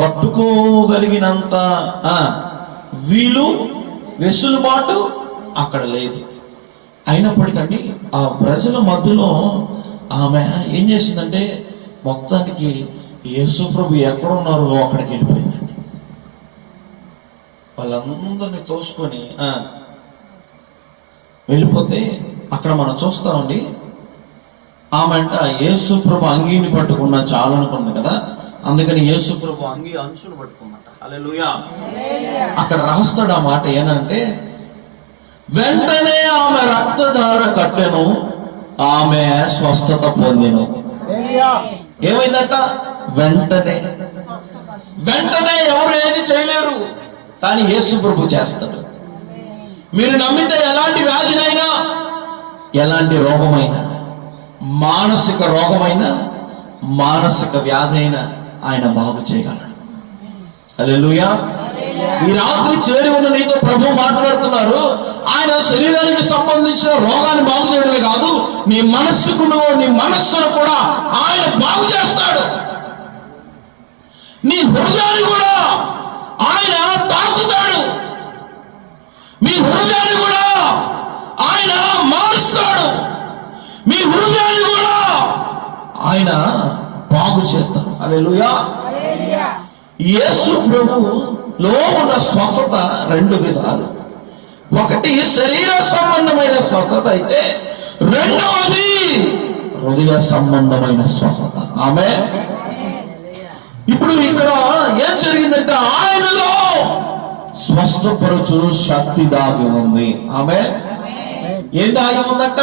పట్టుకోగలిగినంత వీలు వెసులుబాటు అక్కడ లేదు. అయినప్పటికండి ఆ ప్రజల మధ్యలో ఆమె ఏం చేసిందంటే మొత్తానికి యేసు ప్రభు ఎక్కడ ఉన్నారో అక్కడికి వెళ్ళిపోయిందండి. వాళ్ళందరినీ తోసుకొని వెళ్ళిపోతే అక్కడ మనం చూస్తామండి, ఆమె అంట యేసు ప్రభు అంగీని పట్టుకున్నా చాలు అనుకుంది కదా, అందుకని యేసు ప్రభు అంగీ అంచును పట్టుకున్నట. హల్లెలూయా. అక్కడ రాస్తాడు ఆ మాట ఏనంటే, వెంటనే ఆమె రక్తధార కట్టెను, ఆమె స్వస్థత పొందెను. ఏమైందట? వెంటనే. వెంటనే ఎవరు ఏది చేయలేరు, కానీ యేసు ప్రభు చేస్తాడు. మీరు నమ్మితే ఎలాంటి వ్యాధినైనా, ఎలాంటి రోగమైనా, మానసిక రోగమైనా, మానసిక వ్యాధి అయినా ఆయన బాగు చేయగలడు. హల్లెలూయా. ఈ రాత్రి చేరి ఉన్న నీతో ప్రభు మాట్లాడుతున్నారు. ఆయన శరీరానికి సంబంధించిన రోగాన్ని బాగు చేయడమే కాదు, నీ మనస్సును కూడా ఆయన బాగు చేస్తాడు. నీ హృదయాన్ని కూడా ఆయన తాకుతాడు. మీ హృదయాన్ని కూడా ఆయన మారుస్తాడు. మీ హృదయాన్ని కూడా ఆయన బాగు చేస్తాడు. హల్లెలూయా. యేసు ప్రభులో ఉన్న స్వస్థత రెండు విధాలు. ఒకటి శరీర సంబంధమైన స్వస్థత అయితే, రెండవది హృదయ సంబంధమైన స్వస్థత. ఆమేన్. ఇప్పుడు ఇక్కడ ఏం జరిగిందంటే ఆయనలో స్వస్థపరచు శక్తి దాగి ఉంది. ఆమేన్. ఏం దాగి ఉందట?